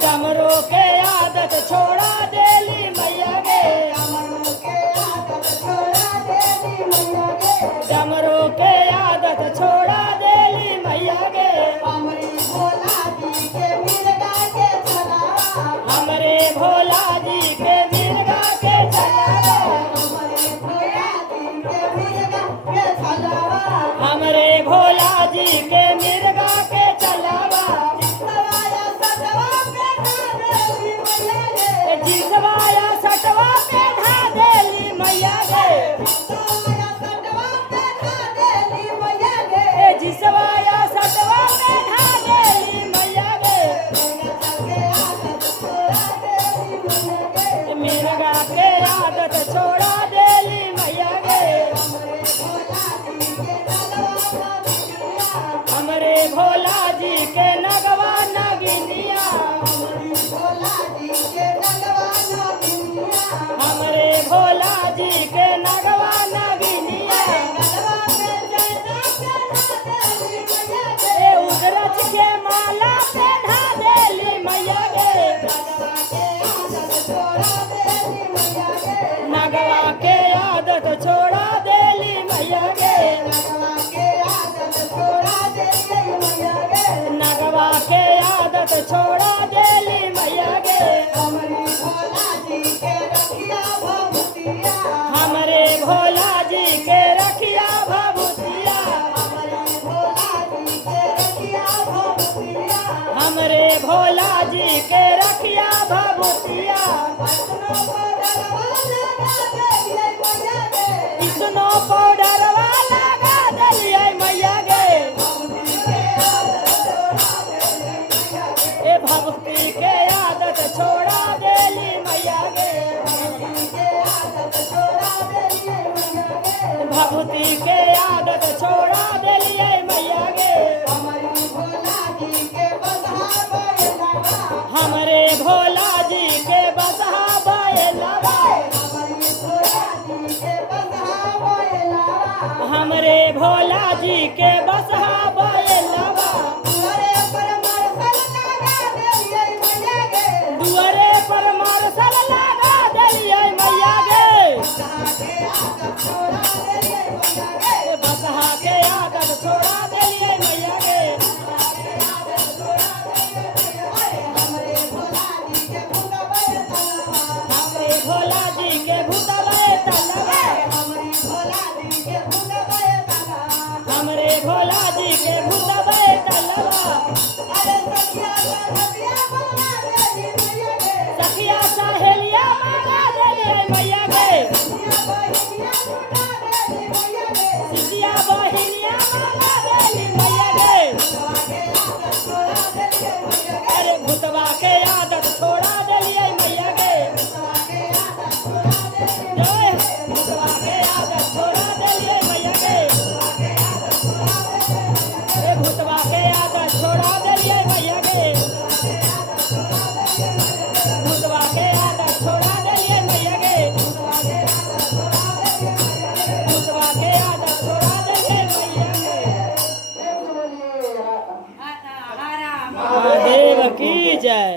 डमरू के आदत छोड़ा देली मैया गे, डमरू के आदत छोड़ा देली मैया गे। हमरे भोला जी के मिर्गा के चलावा, हमरे भोला जी के मिर्गा के चलावा, हमरे भोला जी के मिर्गा के चलावा। जिसवाया सटवा पे धा देली मैया गे, जिसवाया सटवा पे धा देली मैया गे। मिर्गा के आदत छोड़ा देली मैया गे, हमरे भोला जी के नगवा नगिनिया, हमरे भोला जी के नगवा नगिनिया। उदरच के माला पहना देली मैया गे, नगवा के आदत छोड़ा देली मैया गे, नगवा के आदत छोड़ा देली मैया गे। हमरे भोला जी के रखिया भभूतिया, हमरे भोला जी के रखिया भभूतिया, हमरे भोला जी के रखिया भभूतिया। किसनो पाउडरवा लगा देलियै मैया गे, ए भक्ति के आदत छोड़ा देली मैया गे, भक्ति के आदत छोड़ा देलियै मैया गे। हमरे भोला जी के बसहा बैला, महादेव की जय।